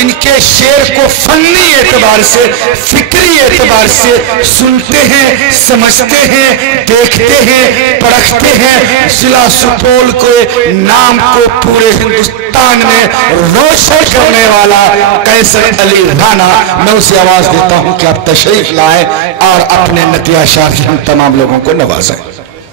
जिनके शेर को फन्नी एतबार से, फिक्री एतबार से सुनते हैं, समझते हैं, देखते हैं, परखते हैं। जिला सुपौल के नाम को पूरे हिंदुस्तान में रोशन करने वाला कैसर अली राना, मैं उसे आवाज देता हूं कि आप तशरीफ लाएं और अपने नतिया शाह से हम तमाम लोगों को नवाजें।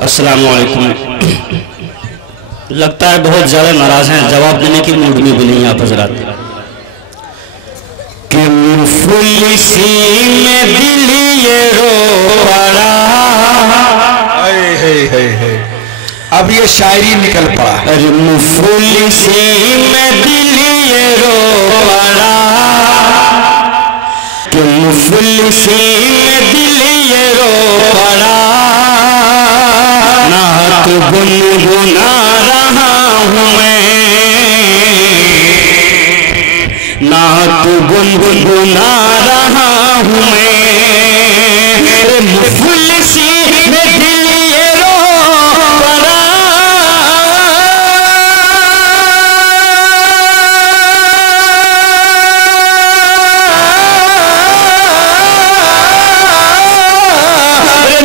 अस्सलाम वालेकुम। लगता है बहुत ज्यादा नाराज हैं, जवाब देने की मूड में भी नहीं आप हजरात। कि मुफलिसी में दिल ये रो पड़ा, अब ये शायरी निकल पड़ा। अरे मुफलिसी में दिल ये रो पड़ा, कि मुफलिसी में दिल ये रो पड़ा। नात गुनगुना रहा हूँ मैं, नात गुनगुना रहा हूँ मैं। मुफलिसी में दिल ये रो पड़ा,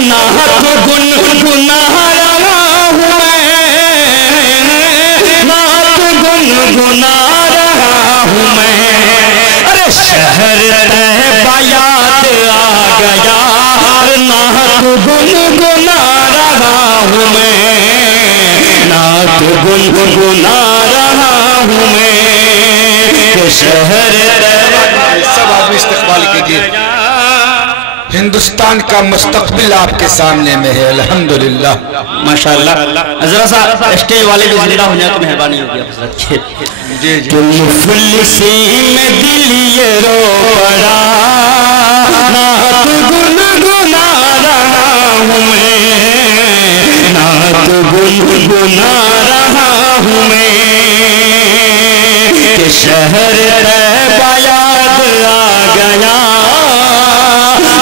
नात गुनगुना रहा हूँ मैं, नात गुनगुना रहा हूँ मैं। अरे शहर तैबा याद आ गया, नात गुनगुना रहा हूँ मैं, नात गुनगुना रहा हूँ मैं। शहर सब आदमी इस्तकबाल कीजिए, हिंदुस्तान का मुस्तकबिल आपके सामने में है। अल्हम्दुलिल्लाह, माशाअल्लाह। जरा सा स्टेज वाले भी जिंदा हो जाए तो मेहरबानी होगी आप। जी जी। मुफलिसी में दिल ये रो पड़ा, नात गुनगुना रहा हूँ मैं, नात गुनगुना रहा हूँ मैं। कि शहर तैबा याद आ गया,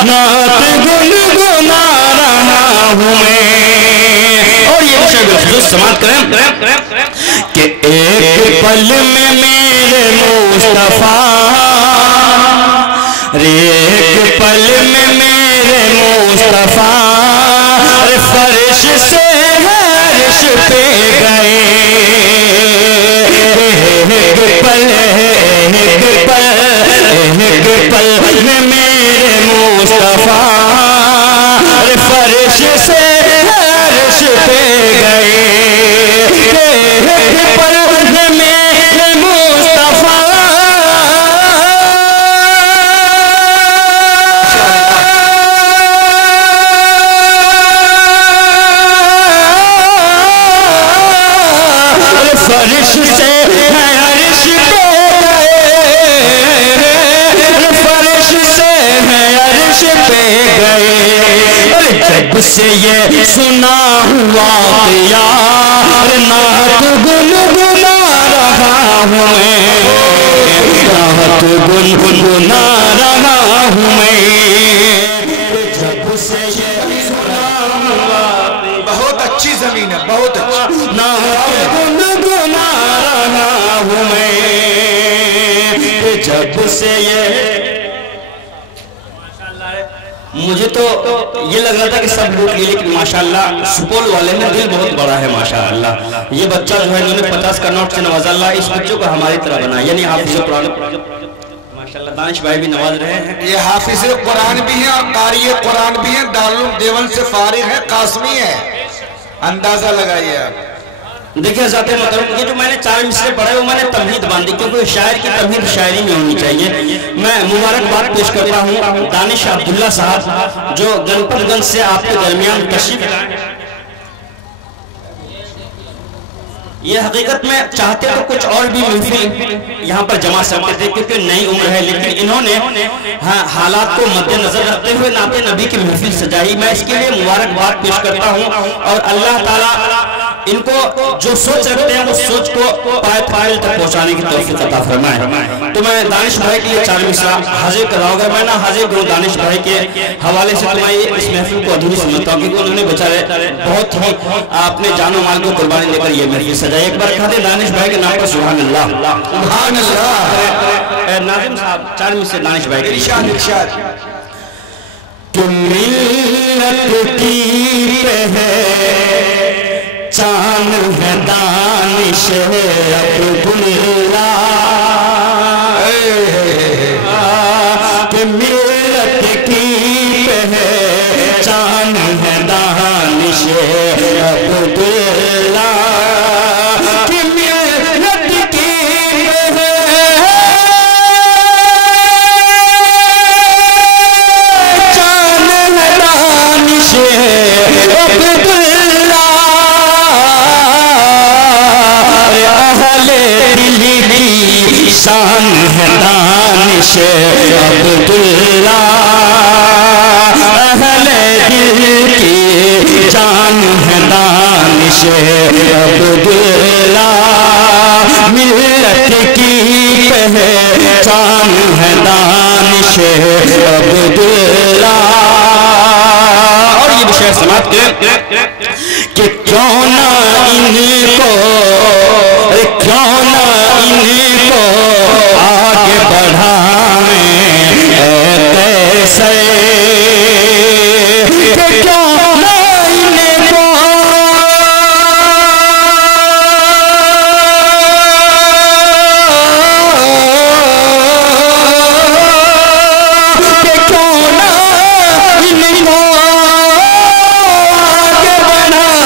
नात गुनगुना रहा हूँ मैं। और ये विषय समाप्त करें कि एक पल में मेरे मुस्तफा, एक पल में मेरे मुस्तफा फर्श से अर्श पे गए। एक पल में मेरे मुस्तफा फर्श से अर्श पे गए। एक पल में मेरे मुस्तफा फर्श से अर्श पे गए, फर्श से अर्श पे गए। जब से ये सुना हुआ यार, नात गुनगुना रहा हूँ मैं, नात गुनगुना रहा हूँ मैं। जब से ये सुना हुआ, बहुत अच्छी जमीन है, बहुत अच्छी। नात गुनगुना रहा हूँ मैं। जब से ये मुझे तो ये लग रहा था कि सब लूट लिए, लेकिन माशाल्लाह सुपौल वाले में दिल बहुत बड़ा है माशाल्लाह। ये बच्चा जो है इन्होंने 50 का नोट से नवाजा, अल्लाह इस बच्चों को हमारी तरह बना, यानी हाफिज कुरान माशाल्लाह। दानिश भाई भी नवाज रहे हैं, ये हाफिज कुरान भी है और कारी कुरान भी है, दारुल देवबंद से फारिग है, कासमी है। अंदाजा लगाइए आप। देखिए ज़ाते मोहतरम, ये जो मैंने 4 मिसरे पढ़े वो मैंने तमहीद बांधी, क्योंकि शायर की तमहीद शायरी में होनी चाहिए। मैं मुबारकबाद पेश करता हूँ दानिश अब्दुल्ला साहब जो गणपतगंज से आपके दरमियान तशरीफ। ये हकीकत में चाहते तो कुछ और भी महफिल यहाँ पर जमा सकते थे, क्योंकि नई उम्र है, लेकिन इन्होंने हालात को मद्देनजर रखते हुए नाते नबी की महफिल सजाई। मैं इसके लिए मुबारकबाद पेश करता हूँ और अल्लाह ताला इनको जो सोच रखते हैं उस सोच को पायल तक पहुँचाने की तौफीक अता फरमाए। तो मैं दानिश भाई के लिए 4 मिसरा हाजिर कराऊंगा। मैं ना हाजिर करूँ दानिश भाई के हवाले से, मैं इस महफिल को अधूरी समझता हूँ, क्योंकि उन्होंने बेचारे बहुत ही अपने जानो माल को कुर्बानी देकर ये महफिल सजाई। एक बार कहा दे दानिश भाई के नाम पर सुभान अल्लाह, सुभान अल्लाह। नाज़िम साहब 4 मिनट से दानिश भाई इरशाद इरशाद कि मिल्लत की पहचान है दानिश अब्दुल्ला कि मिल्लत की पहचान है दानिश अब्दुल्ला कि मिल्लत की पहचान है दानिश अब्दुल्ला अहले दिल की शान है दानिश अब्दुल्ला अहले दिल की जान है दानिश अब्दुल्ला मिल्लत की पहचान है दानिश अब्दुल्ला। और ये विषय समाप्त कि क्यों ना इनको आगे बढ़ाएं कैसे क्यों ना इनको आगे बढ़ाएं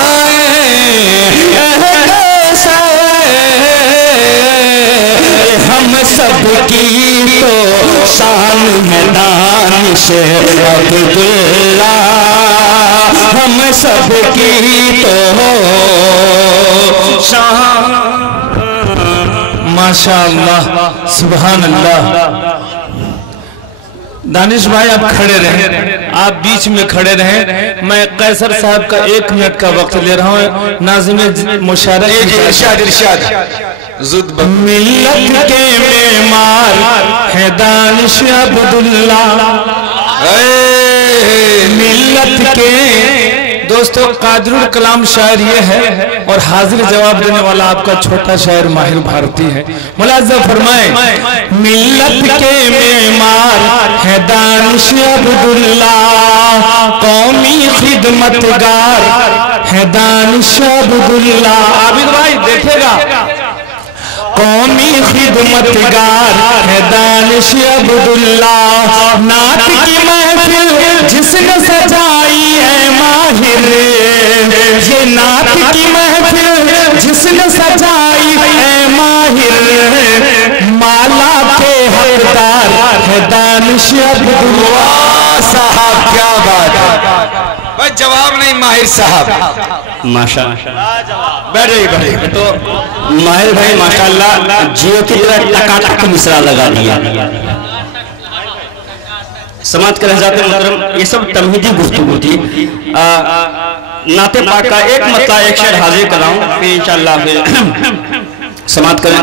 हम सबकी तो शान है दानिश अब्दुल्ला हम सबकी तो शान। माशाअल्लाह सुभान अल्लाह। दानिश भाई आप खड़े रहें, आप बीच में खड़े रहें। मैं कैसर साहब का 1 मिनट का वक्त ले रहा हूँ। नाज़िम मुशारा इरशाद इरशाद मिल्लत के मेमार है दानिश अब्दुल्ला मिल्लत के। दोस्तों कादरुल कलाम शायर ये है और हाजिर जवाब देने वाला आपका छोटा शायर माहिर भारती है। मुलाज़ा फरमाए मिल्लत के मेमार है दानिश अब्दुल्ला कौमी खिदमतगार है दानिश अब्दुल्ला। आबिद भाई देखेगा कौमी खिदमतगार है दानिश अब्दुल्ला नात की महफिल जिसने सजाई है माहिर ये नात की महफिल जिसने सजाई है माहिर माला के हकदार है दानिश अब्दुल्ला साहब। क्या बात है भाई, जवाब नहीं माहिर साहब। माशाअल्लाह बैठ जाइए। तो माहिर भाई माशाअल्लाह जियो की तरह टकाटक मिसरा लगा दिया। समाज के रहजाते मुहतरम ये सब तमहीदी गुफ्तगू थी। नाते पाक का एक मतला एक शेर हाजिर कराऊं फिर इंशाअल्लाह फिर समाप्त करें।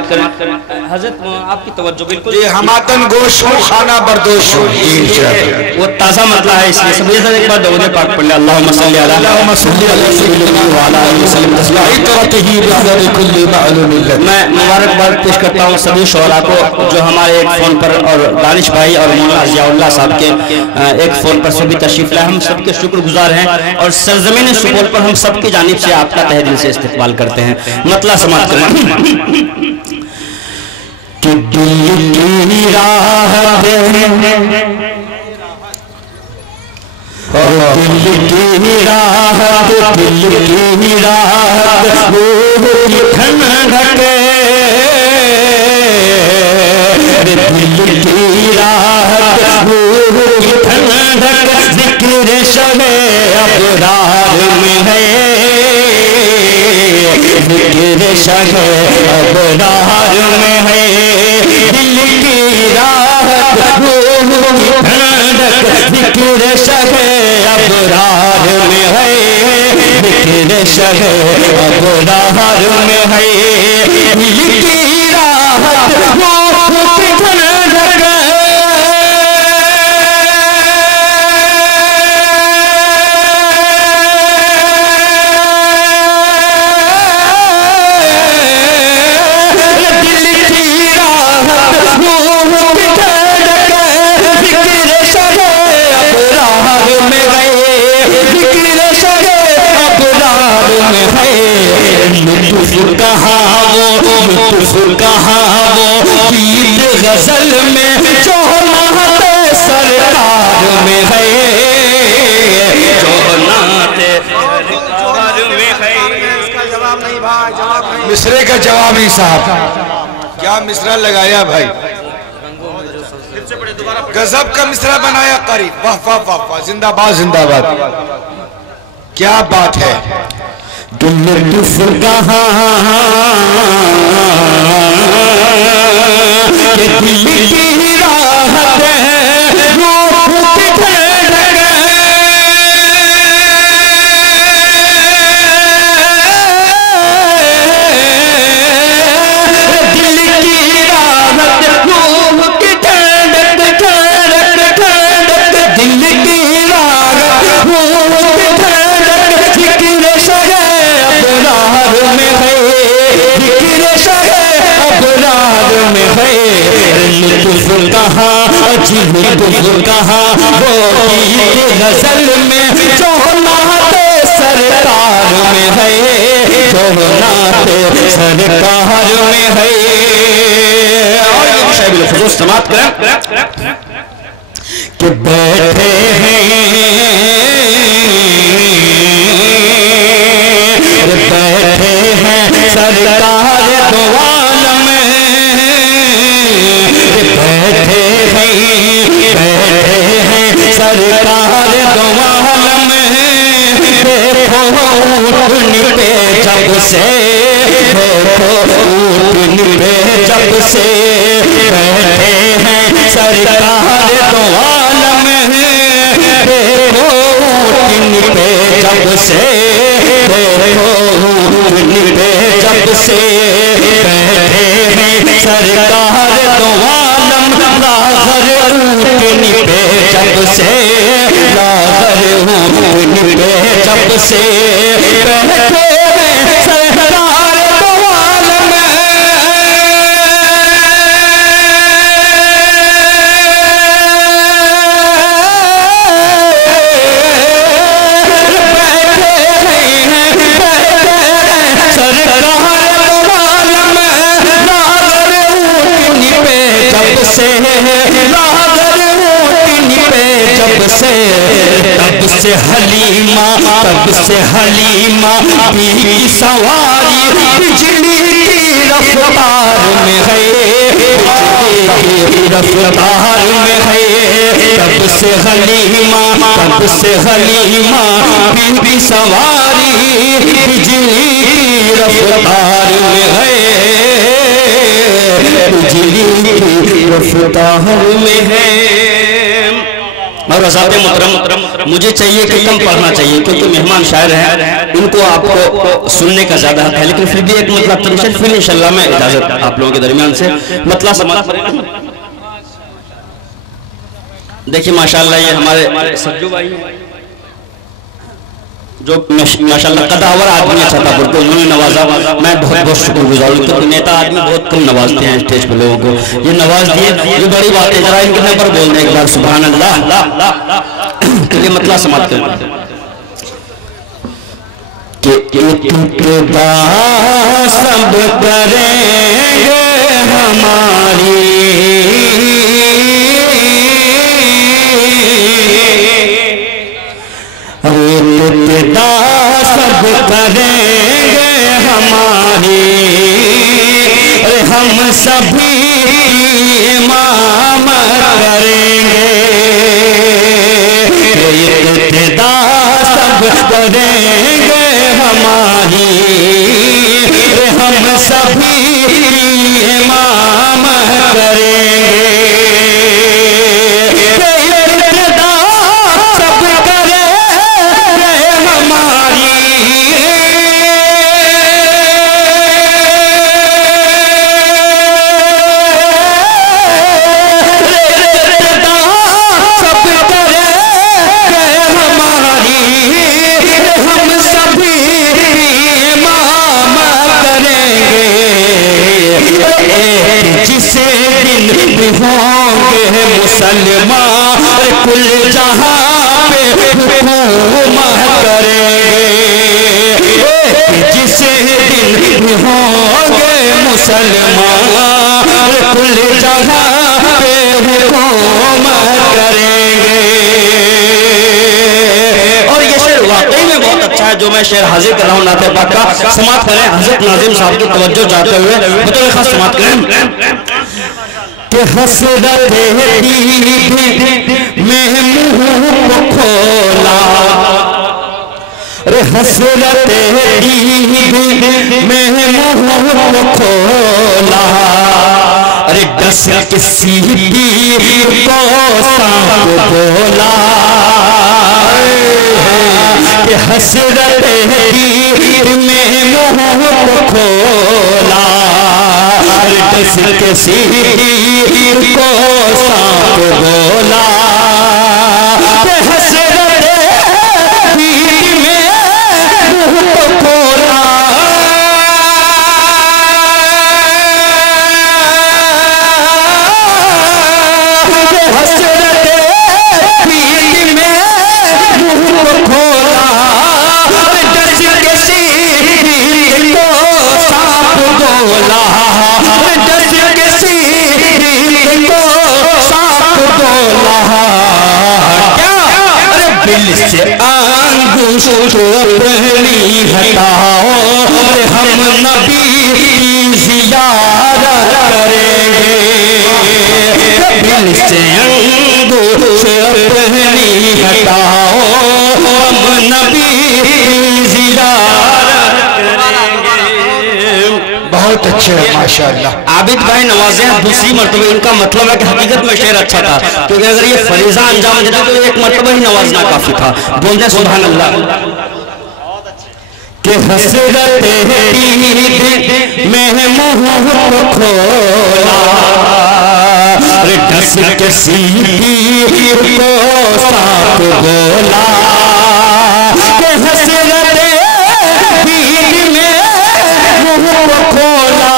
हजरत आपकी तवज्जो बिल्कुल ये हमातन गोश हो खाना बर्दोश हो वो ताज़ा मतला है इसलिए सब एक बार दरूद पाक पढ़ ले अल्लाहुम्मा सल्ली अला मैं मुबारकबाद पेश करता हूँ सभी शोरा को जो हमारे एक फ़ोन पर और दानिश भाई और मौलाना ज़ियाउल्लाह साहब के एक फ़ोन पर सभी तशरीफ लाए। हम सबके शुक्रगुजार हैं और सरज़मीन सुपौल पर हम सबकी जानिब से आपका तहे दिल से इस्तकबाल करते हैं। मतला समाप्त करें कि दिल की राह दिल की राह दिल की राह वो ठंडक दिल की राह वो ठंडक जिक्र शबे अबरार में है जिक्र शबे अबरार में है दिल की राहत वो ठंडक जिक्र शबे अबरार में है जिक्र शबे अबरार में है दिल की राहत वो ठंडक कहाँ वो लुत्फ कहाँ वो गीत गजल में जो नाते सरकार में है, जो नाते सरकार में है। इसका जवाब नहीं भाई, जवाब नहीं। मिसरे का जवाब नहीं साहब, क्या मिसरा लगाया भाई, गजब का मिसरा बनाया कारी। वाह वाह वाह वाह, जिंदाबाद जिंदाबाद, क्या बात है। लुत्फ कहाँ ये दिल की राहत है, रूह की ठंडक है, दिल की राहत, रूह की ठंडक, ठंडक ठंडक, दिल की राहत, रूह की ठंडक, जिक्र शगे अबरार में है, जिक्र शगे अबरार में है। लुत्फ कहाँ जी लुत्फ कहाँ वो गीत गजल में जो नाते सरकार में है, जो नाते सरकार में है। और ये शायद लफ्ज़ों से समाप्त करें कि बैठे हैं सरकार दो आलम में, बैठे हैं सरकार दो आलम में, देखो ऊँटनी पे जब से, देखो ऊँटनी पे जब से, बैठे हैं सरकार दो आलम में, देखो ऊँटनी पे जब से, देखो जब से, बैठे हैं सरकार दो आलम, लाहर ऊँटनी पे जब से, लाहर ऊँटनी पे जब से, बैठे हैं सरकार दो आलम। तब से हलीमा, तब से हलीमा बीवी सवारी बिजली की रफ्तार में है, बिजली की रफ्तार में है। तब से हलीमा, तब से हलीमा बीवी सवारी बिजली की रफ्तार में है, बिजली की रफ्तार में है। और अज़ाते मोहतरम, मुझे चाहिए कि कम पढ़ना चाहिए क्योंकि मेहमान शायर हैं, उनको आपको सुनने का ज़्यादा हक है, लेकिन फिर भी एक मतलब तरीके फिर इंशाल्लाह मैं इजाज़त आप लोगों के दरमियान से मतलब समाज। देखिए माशाल्लाह ये हमारे सज्जू भाई जो माशाल्लाह कदावर आदमी अच्छा था, बिल्कुल उन्होंने नवाजा, मैं बहुत बहुत शुक्रगुजार हूँ क्योंकि नेता आदमी बहुत कम नवाजते हैं स्टेज पे लोगों को, ये नवाज दिए, ये बड़ी बात है। जरा इनके नंबर बोल दें एक बार सुभान अल्लाह। ये मतलब समाप्त करें कि इत्तबा सब करेंगे हमारी, इत्तबा सब करेंगे हमारी, हम सभी इमाम करेंगे, इत्तबा सब करेंगे हमारी, हम सभी इमाम करेंगे। जिसे दिन होंगे मुसलमान कुल जहां पे हुकूमत करेंगे, किसी दिन होंगे मुसलमान, कुल जहां पे हुकूमत करेंगे। और ये शेर वाकई में बहुत अच्छा है जो मैं शेर हाजिर कर रहा हूँ नाते पाक का। समाप्त करें हजरत नाजिम साहब की तवज्जो चाहते हुए बतौर खास समाप्त करें कि हसरत में मुंह को खोला, हसरत में मुंह को खोला, अरे दस किसी को सांप बोला कि हसरत में मुंह को खोला, अरे दस किसी को सांप बोला कि हसरत में मुंह को खोला, हसरत में मुंह को खोला, दस किसी को सांप बोला, दस किसी को सांप बोला। क्या अरे बिल से अंगूश अपनी हटाओ, अरे हम नबी ज़ियारत करेंगे, बिल से अंगूश अपनी हटाओ, हम नबी ज़ियारत करेंगे। बहुत अच्छे हैं माशाअल्लाह। आबिद भाई नवाजे दूसरी मरतबा, इनका मतलब है कि हकीकत में शेर अच्छा था, क्योंकि अगर ये फरीजा अंजाम देते तो एक मरतबा ही नवाजना काफी था। बोलते सुभान अल्लाह कि हसरत में मुंह को खोला, अरे दस किसी को सांप बोला कि हसरत में मुंह को खोला,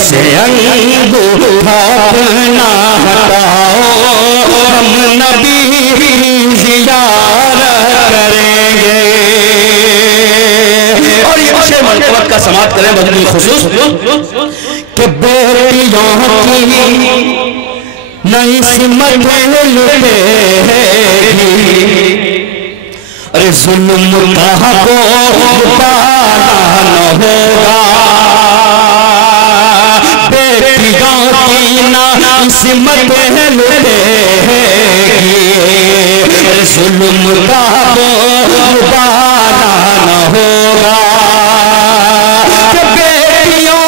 से अंगूठा अपना हटाओ, हम नबी ज़ियारत करेंगे। और ये शेर मनक़बत का समाप्त करें बदली खुसूस कि बेटियों की नई सिमत लुटेगी, अरे जुल्म का को पाना न होगा, सिमत लुटेगी, जुल्म का बाना न होगा, बेटियों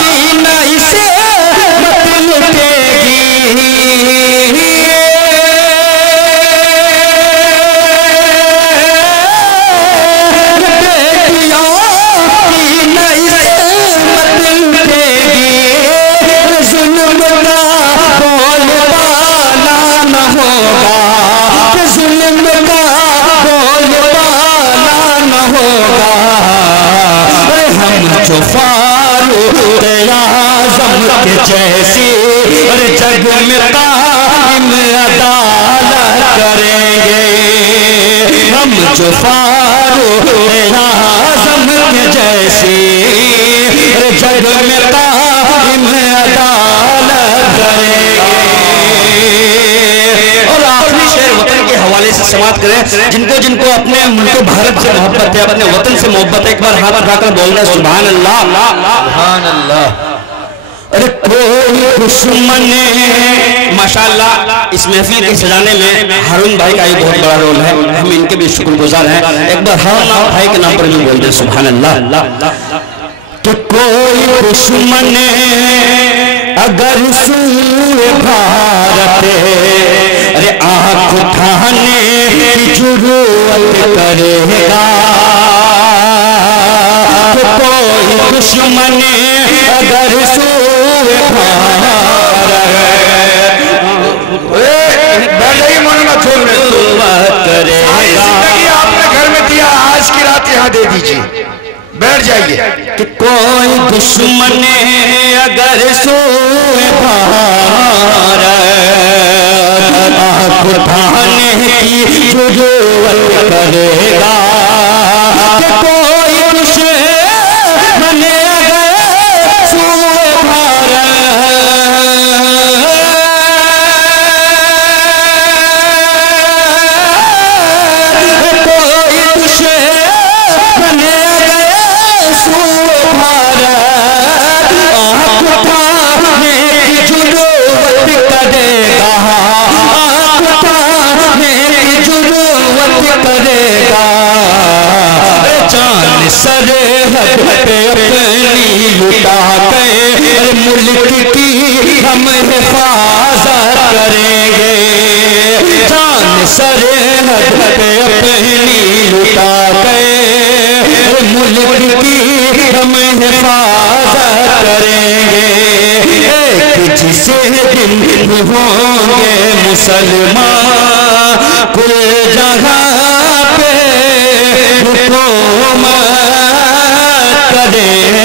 की नई सिमत लुटेगी, बेटियों की नई सिमत लुटेगी, जुल्म का बोलबाला न होगा, जुल्म का बोलबाला न होगा, हम जो फारूक आज़म के जैसी अरे जग में कायम अदालत करेंगे, हम जो फारूक आज़म के जैसी अरे जग में कायम अदालत करेंगे। और आखिरी शेर वतन के हवाले से समाप्त करें, जिनको जिनको अपने मुल्क भारत से मोहब्बत है, अपने वतन से मोहब्बत है, एक बार हाथ उठाकर बोल रहे सुभान अल्लाह सुभान अल्लाह। अरे कोई दुश्मन माशाअल्लाह इस महफिल के सजाने में हारून भाई का भी बहुत बड़ा रोल है, हम इनके भी शुक्रगुजार हैं। एक बार हारून भाई के नाम पर भी बोल दे सुभान अल्लाह। तो कोई दुश्मन अगर सूए भारत, अरे आँख उठाने की जरूरत करेगा, तो कोई दुश्मन अगर सूए भारत, मन में छोड़ करेगा, दे दीजिए, बैठ जाइए। कि कोई दुश्मन अगर सोए भार आँख उठाने की जरूरत करेगा, कि कोई दुश्मन अगर सोए भार कोई दुश्मन अगर सोए भार आँख उठाने की जरूरत करेगा, आँख उठाने की जरूरत करेगा। जान सरहद पे अपनी लुटा के मुल्क की हम हिफाजत करेंगे, जान सरहद पे अपनी लुटा के मुल्क की हम हिफाजत करेंगे। एक जिसे दिन होंगे मुसलमान कुल जगह पे हुकूमत करेंगे।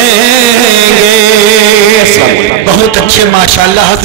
बहुत अच्छे माशाल्लाह।